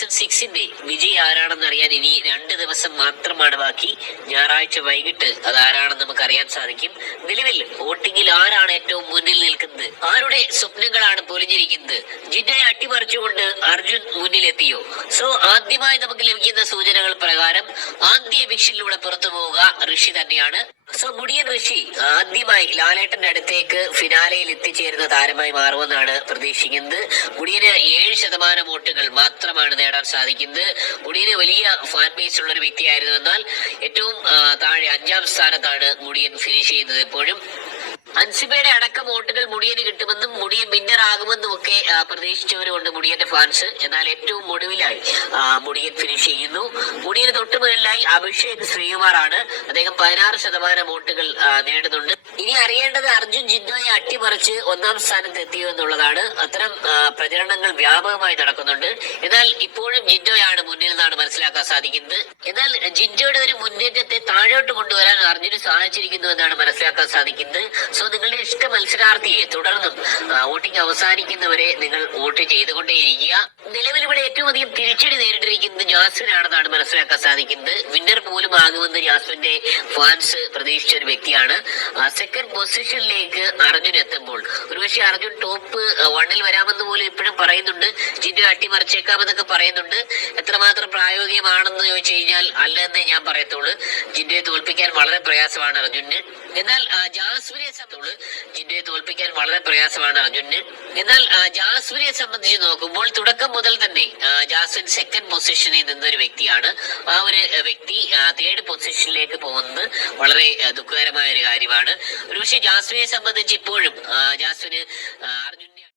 Season സിക്സിന്റെ വിജയി ആരാണെന്ന് അറിയാൻ ഇനി രണ്ട് ദിവസം മാത്രമാണ് ബാക്കി. ഞായറാഴ്ച വൈകിട്ട് അത് ആരാണെന്ന് നമുക്ക് അറിയാൻ സാധിക്കും. നിലവിൽ വോട്ടിംഗിൽ ആരാണ് ഏറ്റവും മുന്നിൽ നിൽക്കുന്നത്? ആരുടെ സ്വപ്നങ്ങളാണ് പൊലിഞ്ഞിരിക്കുന്നത് ജിന്നയെ അട്ടിമറിച്ചുകൊണ്ട് അർജുൻ മുന്നിലെത്തിയോ? സോ ആദ്യമായി നമുക്ക് ലഭിക്കുന്ന സൂചനകൾ പ്രകാരം ആദ്യ മിഷനിലൂടെ പുറത്തു പോവുക ഋഷി തന്നെയാണ്. സോ മുടിയൻ ഋഷി ആദ്യമായി ലാലേട്ടന്റെ അടുത്തേക്ക് ഫിനാലയിൽ എത്തിച്ചേരുന്ന താരമായി മാറുമെന്നാണ് പ്രതീക്ഷിക്കുന്നത്. മുടിയന് ഏഴ് ശതമാനം വോട്ടുകൾ മാത്രമാണ് നേടാൻ സാധിക്കുന്നത്. മുടിയന് വലിയ ഫാൻ ബേസ് ഉള്ള ഒരു വ്യക്തിയായിരുന്നു എന്നാൽ ഏറ്റവും താഴെ അഞ്ചാം സ്ഥാനത്താണ് മുടിയൻ ഫിനിഷ് ചെയ്യുന്നത് എപ്പോഴും. അൻസിബയുടെ അടക്കം വോട്ടുകൾ മുടിയന് കിട്ടുമെന്നും മുടിയൻ വിന്നർ ആകുമെന്നും ഒക്കെ പ്രതീക്ഷിച്ചവരുമുണ്ട് മുടിയന്റെ ഫാൻസ് എന്നാൽ ഏറ്റവും ഒടുവിലായി മുടിയൻ ഫിനിഷ് ചെയ്യുന്നു. മുടിയന് തൊട്ടു മുതലായി അഭിഷേക് ശ്രീകുമാറാണ്. അദ്ദേഹം പതിനാറ് ശതമാനം വോട്ടുകൾ നേടുന്നുണ്ട്. ഇനി അറിയേണ്ടത് അർജുൻ ജിന്നോയെ അട്ടിമറിച്ച് ഒന്നാം സ്ഥാനത്ത് എത്തിയോ എന്നുള്ളതാണ്. അത്തരം പ്രചരണങ്ങൾ വ്യാപകമായി നടക്കുന്നുണ്ട്. എന്നാൽ ഇപ്പോഴും ജിന്നോയാണ് മുന്നിൽ നിന്നാണ് മനസ്സിലാക്കാൻ സാധിക്കുന്നത്. എന്നാൽ ജിന്നോയുടെ ഒരു മുന്നേറ്റത്തെ താഴോട്ട് കൊണ്ടുവരാൻ അർജുന് സാധിച്ചിരിക്കുന്നു എന്നാണ് മനസ്സിലാക്കാൻ സാധിക്കുന്നത്. മത്സരാർത്ഥിയെ തുടർന്നും വോട്ടിംഗ് അവസാനിക്കുന്നവരെ നിങ്ങൾ വോട്ട് ചെയ്തുകൊണ്ടേയിരിക്കുക. നിലവിൽ ഇവിടെ ഏറ്റവും അധികം തിരിച്ചടി നേരിട്ടിരിക്കുന്നത് ജാസ്മിനാണെന്നാണ് മനസ്സിലാക്കാൻ സാധിക്കുന്നത്. വിന്നർ പോലും ആകുമെന്ന് ജാസ്മിന്റെ ഫാൻസ് പ്രതീക്ഷിച്ച ഒരു വ്യക്തിയാണ് സെക്കൻഡ് പൊസിഷനിലേക്ക് അർജുൻ എത്തുമ്പോൾ ഒരുപക്ഷെ അർജുൻ ടോപ്പ് വണ്ണിൽ വരാമെന്ന് പോലും ഇപ്പോഴും പറയുന്നുണ്ട്. ജിൻഡോ അട്ടിമറിച്ചേക്കാമെന്നൊക്കെ പറയുന്നുണ്ട്. എത്രമാത്രം പ്രായോഗികമാണെന്ന് ചോദിച്ചു കഴിഞ്ഞാൽ അല്ലെന്നേ ഞാൻ പറയത്തുള്ളൂ. ജിൻഡോയെ തോൽപ്പിക്കാൻ വളരെ പ്രയാസമാണ് അർജുന്. എന്നാൽ ജാസ്വിനെ സംബന്ധിച്ചുള്ളൂ ജിൻഡോയെ തോൽപ്പിക്കാൻ വളരെ പ്രയാസമാണ് അർജുന് എന്നാൽ ജാസ്വിനെ സംബന്ധിച്ച് നോക്കുമ്പോൾ തുടക്കം മുതൽ തന്നെ ജാസ്വിൻ സെക്കൻഡ് പൊസിഷനിൽ നിന്നൊരു വ്യക്തിയാണ്. ആ ഒരു വ്യക്തി തേർഡ് പൊസിഷനിലേക്ക് പോകുന്നത് വളരെ ദുഃഖകരമായ ഒരു കാര്യമാണ്. ഒരുപക്ഷെ ജാസ്മിനെ സംബന്ധിച്ച് ഇപ്പോഴും ജാസ്വിന് അർജുനെ